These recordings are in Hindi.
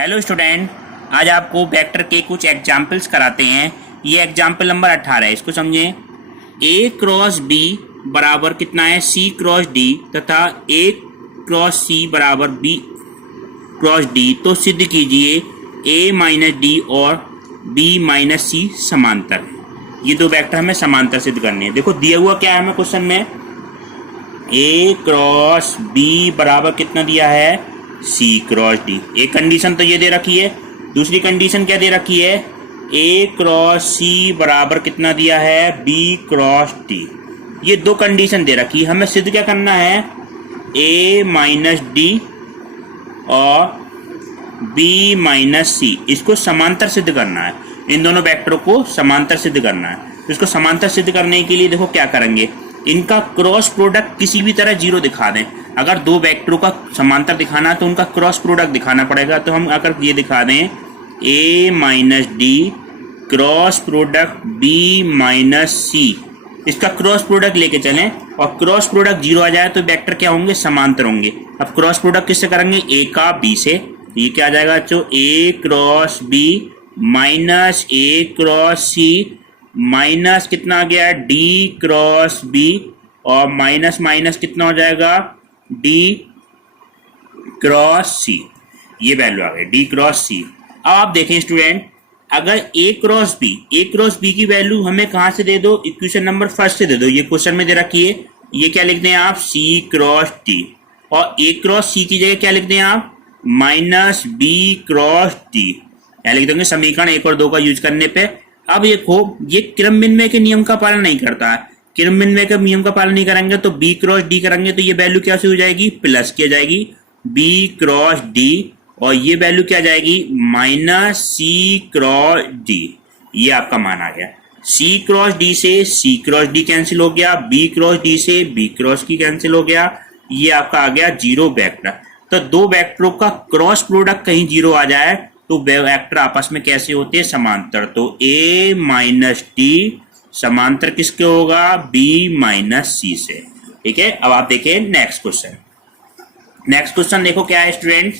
हेलो स्टूडेंट, आज आपको वेक्टर के कुछ एग्जाम्पल्स कराते हैं। ये एग्जाम्पल नंबर 18 है, इसको समझें। ए क्रॉस बी बराबर कितना है सी क्रॉस डी तथा ए क्रॉस सी बराबर बी क्रॉस डी, तो सिद्ध कीजिए ए माइनस डी और बी माइनस सी समांतर। ये दो वेक्टर हमें समांतर सिद्ध करने हैं। देखो दिया हुआ क्या है हमें क्वेश्चन में, ए क्रॉस बी बराबर कितना दिया है सी क्रॉस डी। एक कंडीशन तो ये दे रखी है, दूसरी कंडीशन क्या दे रखी है, ए क्रॉस सी बराबर कितना दिया है बी क्रॉस डी। ये दो कंडीशन दे रखी है, हमें सिद्ध क्या करना है ए माइनस डी और बी माइनस सी, इसको समांतर सिद्ध करना है। इन दोनों वेक्टरों को समांतर सिद्ध करना है। तो इसको समांतर सिद्ध करने के लिए देखो क्या करेंगे, इनका क्रॉस प्रोडक्ट किसी भी तरह जीरो दिखा दें। अगर दो वेक्टरों का समांतर दिखाना है तो उनका क्रॉस प्रोडक्ट दिखाना पड़ेगा। तो हम अगर ये दिखा दें a minus d cross product b minus c, इसका क्रॉस प्रोडक्ट लेके चलें और क्रॉस प्रोडक्ट जीरो आ जाए तो वेक्टर क्या होंगे, समांतर होंगे। अब क्रॉस प्रोडक्ट किससे करेंगे, ए का बी से। ये क्या आ जाएगा जो ए cross B minus A cross C minus कितना आ गया डी क्रॉस बी और माइनस माइनस कितना हो जाएगा डी क्रॉस सी। ये वैल्यू आ गई डी क्रॉस सी। अब आप देखें स्टूडेंट, अगर ए क्रॉस बी की वैल्यू हमें कहां से दे दो, इक्वेशन नंबर फर्स्ट से दे दो। ये क्वेश्चन में दे रखी है, ये क्या लिख दें आप सी क्रॉस डी, और ए क्रॉस सी की जगह क्या लिख दें आप माइनस बी क्रॉस डी। क्या लिख देंगे समीकरण 1 और 2 का यूज करने पे। अब देखो ये क्रम विनिमय के नियम का पालन नहीं करता है, क्रम विनिमय के नियम का पालन नहीं करेंगे तो बी क्रॉस डी करेंगे तो ये वैल्यू क्या हो जाएगी प्लस की जाएगी बी क्रॉस डी, और ये वैल्यू क्या जाएगी माइनस सी क्रॉस डी। ये आपका मान आ गया। सी क्रॉस डी से सी क्रॉस डी कैंसिल हो गया, बी क्रॉस डी से बी क्रॉस की कैंसिल हो गया। ये आपका आ गया जीरो वेक्टर। तो दो वेक्टरों का क्रॉस प्रोडक्ट कहीं जीरो आ जाए तो वेक्टर आपस में कैसे होते हैं, समांतर। तो ए माइनस डी समांतर किसके होगा बी माइनस सी से। ठीक है, अब आप देखिए नेक्स्ट क्वेश्चन। नेक्स्ट क्वेश्चन देखो क्या है स्टूडेंट,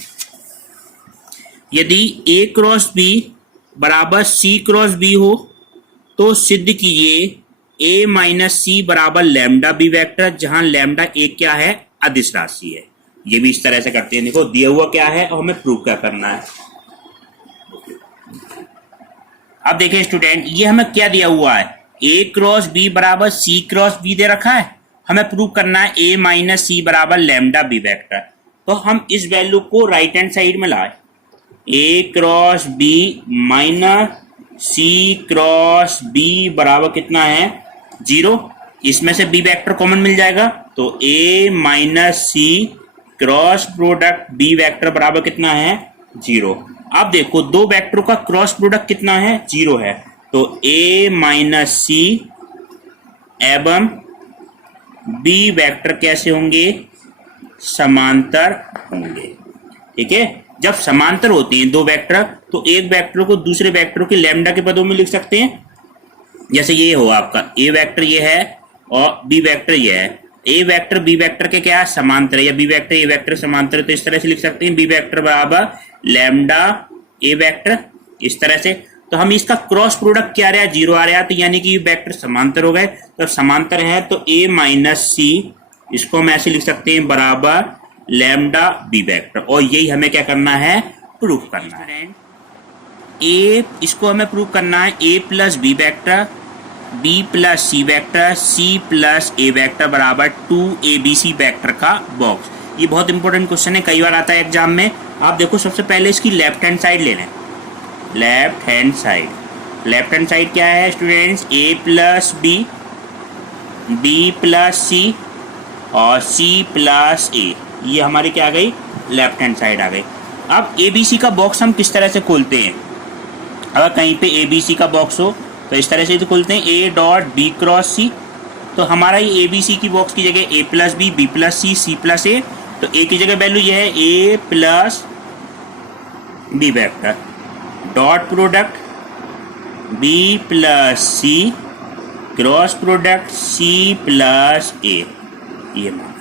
यदि ए क्रॉस बी बराबर सी क्रॉस बी हो तो सिद्ध कीजिए ए माइनस सी बराबर लैम्डा बी वेक्टर, जहां लैम्डा एक क्या है अदिश राशि है। ये भी इस तरह से करते हैं। देखो दिया हुआ क्या है और हमें प्रूव क्या करना है। अब देखें स्टूडेंट, ये हमें क्या दिया हुआ है, ए क्रॉस बी बराबर सी क्रॉस बी दे रखा है। हमें प्रूव करना है ए माइनस सी बराबर लैम्डा बी वेक्टर। तो हम इस वैल्यू को राइट हैंड साइड में लाए, ए cross B minus C cross B बराबर कितना है जीरो। इसमें से बी वेक्टर कॉमन मिल जाएगा तो ए minus C cross product B vector बराबर कितना है जीरो। अब देखो दो वेक्टरों का क्रॉस प्रोडक्ट कितना है जीरो है, तो ए माइनस सी एवं बी वेक्टर कैसे होंगे, समांतर होंगे। ठीक है, जब समांतर होते हैं दो वेक्टर तो एक वेक्टर को दूसरे वेक्टर के लैम्डा के पदों में लिख सकते हैं। जैसे ये हो आपका ए वेक्टर ये है और बी वेक्टर ये है, ए वेक्टर बी वेक्टर के क्या समांतर है, या बी वेक्टर ए वेक्टर समांतर है, तो इस तरह से लिख सकते हैं बी वेक्टर बराबर लैम्डा ए वेक्टर, इस तरह से। तो हम इसका क्रॉस प्रोडक्ट क्या आ रहा है जीरो आ रहा है, तो यानी कि वेक्टर समांतर हो गए। तो समांतर है तो ए माइनस सी, इसको हम ऐसे लिख सकते हैं बराबर लैम्डा बी वेक्टर, और यही हमें क्या करना है प्रूफ करना है। ए इसको हमें प्रूफ करना है a plus b vector b plus c vector c plus a vector बराबर 2abc वेक्टर का बॉक्स। ये बहुत इंपॉर्टेंट क्वेश्चन है, कई बार आता है एग्जाम में। आप देखो सबसे पहले इसकी लेफ्ट हैंड साइड ले लें, लेफ्ट हैंड साइड क्या है स्टूडेंट्स, ए प्लस बी प्लस सी और सी प्लस ए। ये हमारी क्या आ गई लेफ्ट हैंड साइड आ गई। अब ABC का बॉक्स हम किस तरह से खोलते हैं, अगर कहीं पे ABC का बॉक्स हो तो इस तरह से तो खोलते हैं ए डॉट बी क्रॉस सी। तो हमारा ये ABC की बॉक्स की जगह a plus b plus c plus a, तो ए की जगह वैल्यू ये है a plus b vector dot product b plus C cross product c plus a. ये मान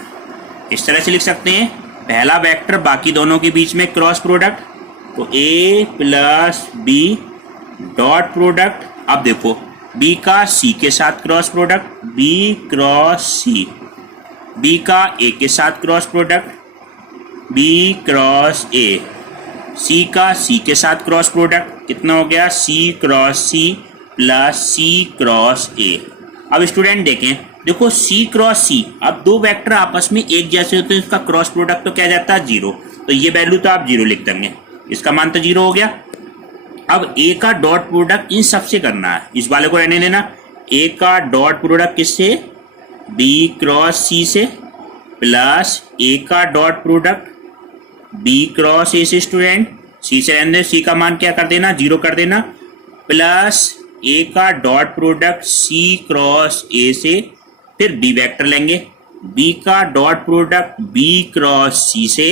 इस तरह से लिख सकते हैं, पहला वेक्टर बाकी दोनों के बीच में क्रॉस प्रोडक्ट तो A plus B dot product, अब देखो बी का सी के साथ cross product, B cross C, B का ए के साथ cross product, B cross A, C का सी के साथ क्रॉस प्रोडक्ट, कितना हो गया C cross C plus C cross A. अब स्टूडेंट देखें, देखो सी क्रॉस सी, अब दो वेक्टर आपस में एक जैसे होते हैं, इसका क्रॉस प्रोडक्ट तो क्या जाता है 0, तो ये वैल्यू तो आप 0 लिख देंगे, इसका मान तो 0 हो गया। अब ए का डॉट प्रोडक्ट इन सबसे करना है, इस वाले को रहने देना। ए का डॉट प्रोडक्ट किससे, बी क्रॉस सी से, प्लस ए का dot product B cross A से, स्टूडेंट सी से रहने, सी का मान क्या कर देना 0 कर देना, प्लस ए का dot product C cross A से, फिर बी वेक्टर लेंगे, बी का dot product B cross C से,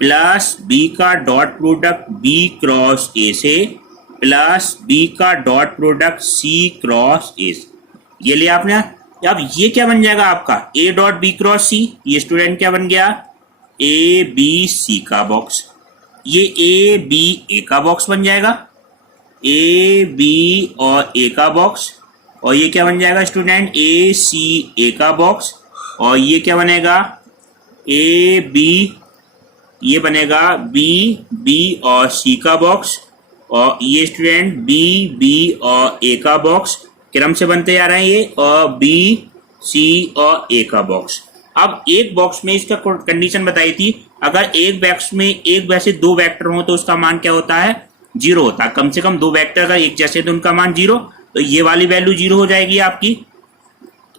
प्लस बी का dot product B cross A से, प्लस बी का dot product C cross A से, ये लिया आपने। अब ये क्या बन जाएगा आपका ए डॉट बी क्रॉस सी, ये स्टूडेंट क्या बन गया ए बी सी का बॉक्स, ये ए बी ए का बॉक्स बन जाएगा, ए बी और ए का बॉक्स, और ये क्या बन जाएगा स्टूडेंट ए सी ए का बॉक्स, और ये क्या बनेगा ए बी, ये बनेगा बी बी और सी का बॉक्स, और ये स्टूडेंट बी बी और ए का बॉक्स, क्रम से बनते जा रहे हैं ये, और बी सी और ए का बॉक्स। अब एक बॉक्स में इसका कंडीशन बताई थी, अगर एक बॉक्स में एक वैसे दो वेक्टर हो तो उसका मान क्या होता है 0 होता है, कम से कम दो वेक्टर अगर एक जैसे तो उनका मान 0, तो ये वाली वैल्यू 0 हो जाएगी आपकी,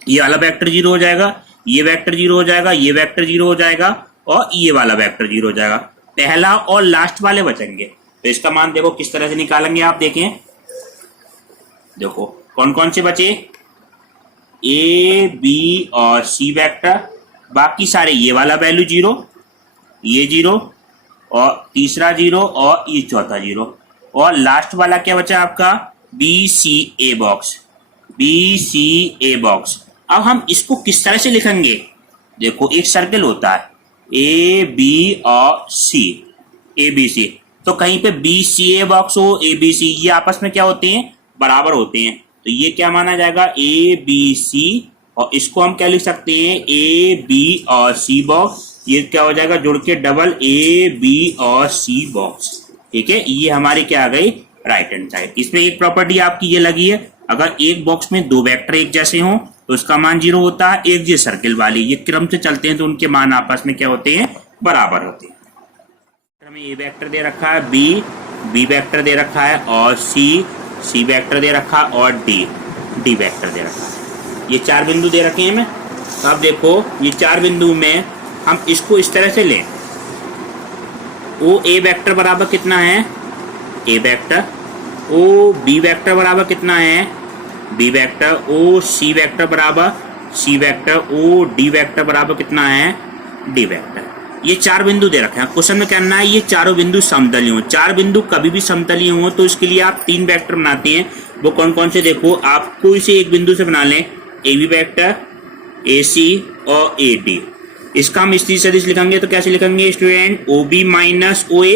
ये वाला वेक्टर 0 हो जाएगा, ये वेक्टर 0 हो जाएगा, ये वेक्टर 0 हो जाएगा, और ये वाला वेक्टर 0 हो जाएगा, पहला और लास्ट वाले बचेंगे। तो इसका मान देखो किस तरह से निकालेंगे आप देखें, देखो कौन कौन से बचे ए बी और सी वेक्टर, बाकी सारे ये वाला वैल्यू 0, ये 0 और तीसरा 0 और ये चौथा 0, और लास्ट वाला क्या बचा आपका B C A box, B C A box. अब हम इसको किस तरह से लिखेंगे, देखो एक सर्कल होता है ए बी और सी, ए बी सी, तो कहीं पे बी सी ए बॉक्स हो, ए बी सी, ये आपस में क्या होते हैं बराबर होते हैं, तो ये क्या माना जाएगा ए बी सी, और इसको हम क्या लिख सकते हैं ए बी और सी बॉक्स, ये क्या हो जाएगा जुड़ के डबल ए बी और सी बॉक्स। ठीक है, ये हमारी क्या आ गई राइट हैंड साइड। इसमें एक प्रॉपर्टी आपकी ये लगी है, अगर एक बॉक्स में दो वेक्टर एक जैसे हों तो उसका मान 0 होता है, एक ये सर्किल वाली ये क्रम से चलते हैं तो उनके मान आपस में क्या होते हैं बराबर होते हैं। हमें ए वेक्टर दे रखा है, बी बी वेक्टर दे रखा है, और सी वेक्टर दे रखा है, और डी वेक्टर दे रखा है। ये 4 बिंदु दे रखे हैं हमें। तो अब देखो ये 4 बिंदु में हम इसको इस तरह से लें, ओ ए वेक्टर बराबर कितना है ए वेक्टर, ओ बी वेक्टर बराबर कितना है बी वेक्टर, ओ सी वेक्टर बराबर C vector, O D vector बराबर कितना है डी वेक्टर। ये 4 बिंदु दे रखे हैं, क्वेश्चन में कहना है ये चारों बिंदु समतलीय हो। 4 बिंदु कभी भी समतलीय हो तो इसके लिए आप 3 वेक्टर बनाते हैं, वो कौन कौन से देखो, आप कोई से एक बिंदु से बना लें, ए बी वेक्टर, ए सी और ए डी। इसका हम स्थिति सदिश लिखेंगे तो कैसे लिखेंगे student, O B minus O A,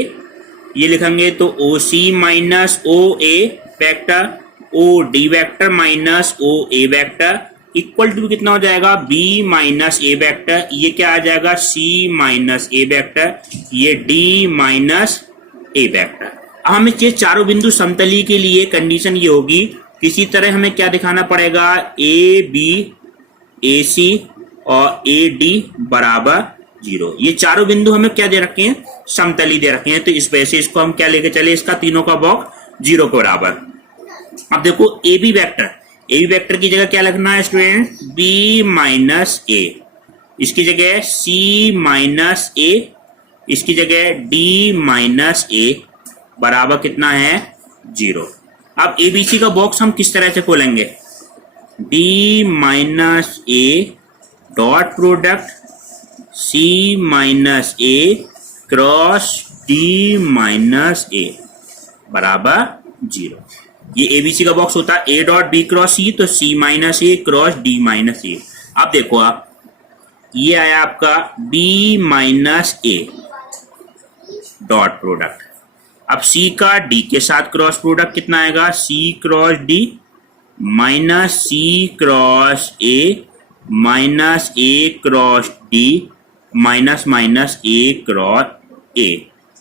ये लिखेंगे तो O C minus O A vector, O D vector minus O A vector, equal to कितना हो जाएगा बी माइनस ए वेक्टर, ये क्या आ जाएगा सी माइनस ए वेक्टर, ये डी माइनस ए वेक्टर। अब हमें ये चारों बिंदु समतली के लिए कंडीशन ये होगी, किसी तरह हमें क्या दिखाना पड़ेगा ए बी ए सी और ए डी बराबर 0। ये चारों बिंदु हमें क्या दे रखे हैं समतली दे रखे हैं, तो इस वजह से इसको हम क्या लेके चले, इसका तीनों का बॉक्स 0 के बराबर। अब देखो ए बी वेक्टर की जगह क्या लिखना है स्टूडेंट बी माइनस ए, इसकी जगह सी माइनस ए, इसकी जगह डी माइनस ए बराबर कितना है 0। अब ए बी सी का बॉक्स हम किस तरह से खोलेंगे, D minus A dot product C minus A cross D minus A बराबर 0। ये एबीसी का बॉक्स होता है ए डॉट बी क्रॉस सी, तो C minus A cross D minus A. अब देखो आप ये आया आपका B minus A dot product, अब सी का डी के साथ क्रॉस प्रोडक्ट कितना आएगा, C cross D minus C cross A minus A cross D minus minus A cross A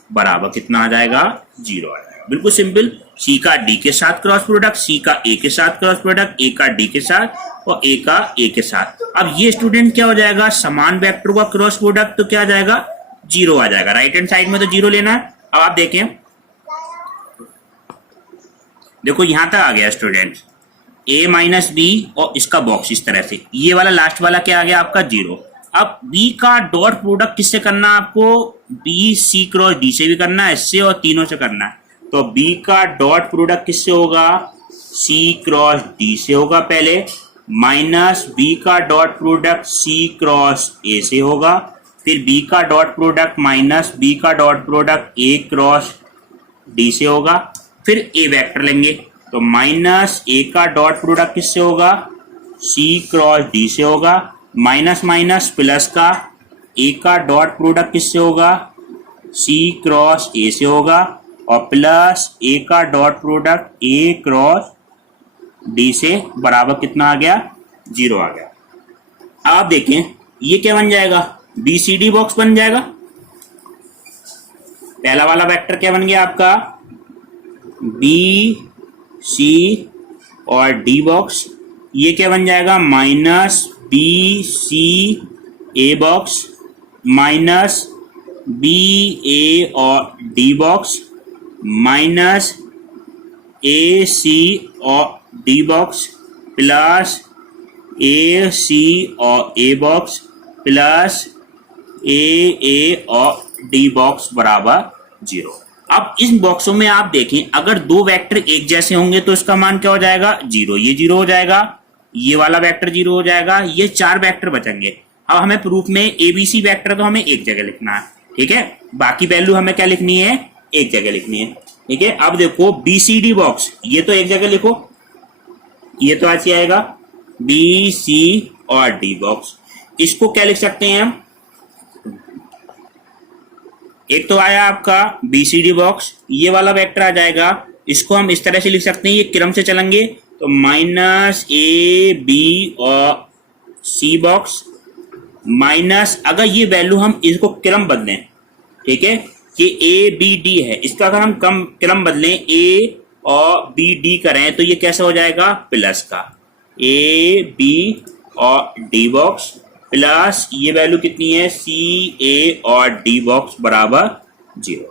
बराबर कितना आ जाएगा, 0 आ जाएगा। बिल्कुल सिंपल, सी का डी के साथ क्रॉस प्रोडक्ट, सी का ए के साथ क्रॉस प्रोडक्ट, ए का डी के साथ और ए का ए के साथ। अब ये स्टूडेंट क्या हो जाएगा, समान वेक्टर का क्रॉस प्रोडक्ट तो क्या आ जाएगा, 0 आ जाएगा। राइट हैंड साइड में तो 0 लेना है। अब आप देखें, देखो यहां तक आ गया स्टूडेंट, a माइनस बी और इसका बॉक्स इस तरह से, ये वाला लास्ट वाला क्या आ गया आपका, 0। अब b का डॉट प्रोडक्ट किससे करना है आपको, b c क्रॉस d से भी करना है, इससे और तीनों से करना है। तो b का डॉट प्रोडक्ट किससे होगा, c क्रॉस d से होगा पहले, माइनस b का dot product c cross a से होगा, फिर b का डॉट प्रोडक्ट माइनस b का dot product a cross d से होगा, फिर a वेक्टर लेंगे तो माइनस a का डॉट प्रोडक्ट किससे होगा, c क्रॉस d से होगा, माइनस माइनस प्लस का a का डॉट प्रोडक्ट किससे होगा, c क्रॉस a से होगा, और प्लस a का dot product a cross d से बराबर कितना आ गया, 0 आ गया। आप देखें ये क्या बन जाएगा, BCD बॉक्स बन जाएगा। पहला वाला वेक्टर क्या बन गया आपका, B C और D बॉक्स, ये क्या बन जाएगा, minus B C A box minus B A और D box minus A C और D box plus A C और A बॉक्स प्लस A और D बॉक्स बराबर 0। अब इस बॉक्सों में आप देखें, अगर दो वेक्टर एक जैसे होंगे तो इसका मान क्या हो जाएगा, 0। ये 0 हो जाएगा, ये वाला वेक्टर 0 हो जाएगा, ये 4 वेक्टर बचेंगे। अब हमें प्रूफ में ABC वेक्टर तो हमें एक जगह लिखना है, ठीक है, बाकी वैल्यू हमें क्या लिखनी है, एक जगह लिखनी है, ठीक है। अब देखो BCD बॉक्स, ये तो एक जगह लिखो, ये तो ऐसे आएगा BC और D बॉक्स। इसको क्या लिख सकते हैं हम, एक तो आया आपका BCD बॉक्स, ये वाला वेक्टर आ जाएगा, इसको हम इस तरह से लिख सकते हैं, ये क्रम से चलेंगे तो माइनस A B और C बॉक्स माइनस, अगर ये वैल्यू हम इसको क्रम बदलें, ठीक है, कि A B D है, इसका अगर हम क्रम बदलें A और B D करें तो ये कैसे हो जाएगा, प्लस का A B और D बॉक्स प्लस ये वैल्यू कितनी है, C A और D बॉक्स बराबर 0,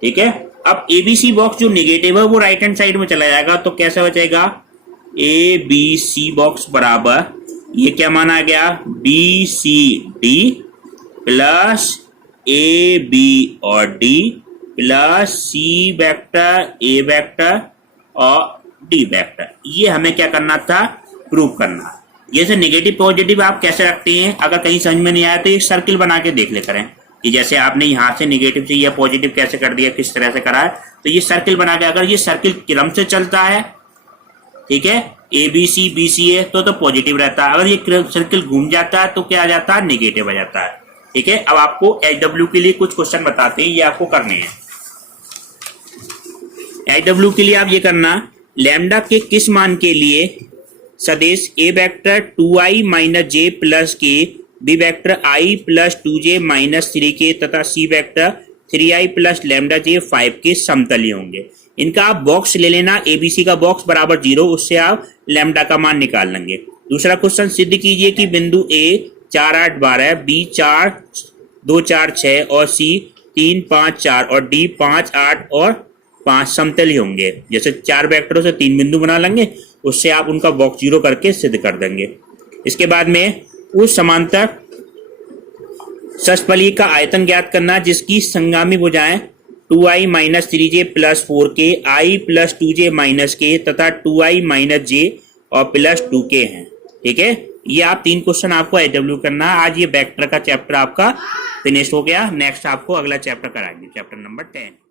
ठीक है। अब ABC बॉक्स जो नेगेटिव है वो राइट हैंड साइड में चला जाएगा, तो कैसे बचेगा, ABC बॉक्स बराबर, ये क्या माना गया, BCD प्लस AB और D plus C vector A vector और D वेक्टर। ये हमें क्या करना था, प्रूव करना। ये से नेगेटिव पॉजिटिव आप कैसे रखते हैं, अगर कहीं समझ में नहीं आया तो एक सर्किल बना के देख ले करें, कि जैसे आपने यहाँ से नेगेटिव से या पॉजिटिव कैसे कर दिया, किस तरह से करा है, तो ये सर्किल बना के, अगर ये सर्किल क्रम से चलता है, ठीक है, ABC BCA तो पॉजिटिव रहता है, अगर ये सर्किल घूम जाता है तो क्या आ जाता है, नेगेटिव आ जाता है, ठीक है। अब आपको HW के लिए कुछ क्वेश्चन बताते हैं, ये आपको करने हैं। HW के लिए आप ये करना, लैम्डा के किस मान के लिए सदिश A vector 2i minus j plus k, B vector i plus 2j minus 3k तथा C vector 3i plus lambda j 5 k समतली होंगे। इनका आप बॉक्स ले लेना, ABC का बॉक्स बराबर 0, उससे आप लैम्डा का मान निकाल लेंगे। दूसरा क्वेश्चन, सिद्ध कीजिए कि बिंदु A 4 8 12, B 4 2 4 6 और C 3 5 4 और D 5 8 और 5 समतली होंगे। जैसे 4 वेक्टरों से 3 बिंदु बना लेंगे, उससे आप उनका बॉक्स 0 करके सिद्ध कर देंगे। इसके बाद में उस समांतर षष्फली का आयतन ज्ञात करना जिसकी संगामी भुजाएं 2i minus 3j plus 4k, i plus 2j minus k तथा 2i माइनस j और प्लस 2k हैं, ठीक है। ये आप 3 क्वेश्चन आपको HW करना है। आज ये वेक्टर का चैप्टर आपका फिनिश हो गया। नेक्स्ट आपको अगला चैप्टर कराएंगे, चैप्टर नंबर 10।